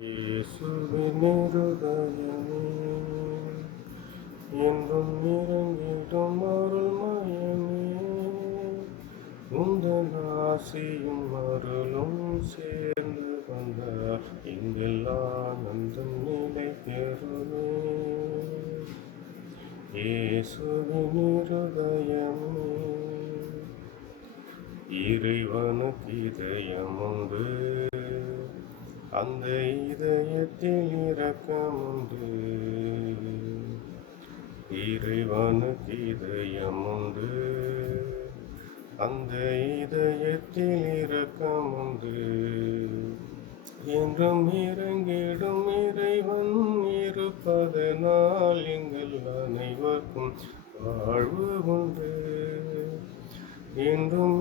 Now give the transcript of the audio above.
இயேசுவின் இருதயமே என்றும் இறங்கிடும் அருள்மயமே, உந்தன் ஆசியும் அருளும் சேர்ந்து வந்தார் இங்கெல்லாம் ஆனந்தம் நிலை பெறுமே. இயேசுவின் இருதயமே, இறைவனுக்கு இதயம் உண்டு, அந்த இதயத்தில் இரக்கம் உண்டு. இறைவனுக்கு இதயம் உண்டு, அந்த இதயத்தில் இரக்கம் உண்டு. என்றும் இறங்கிடும் இறைவன் இருப்பதனால் எங்கள் அனைவருக்கும் வாழ்வு உண்டு. என்றும்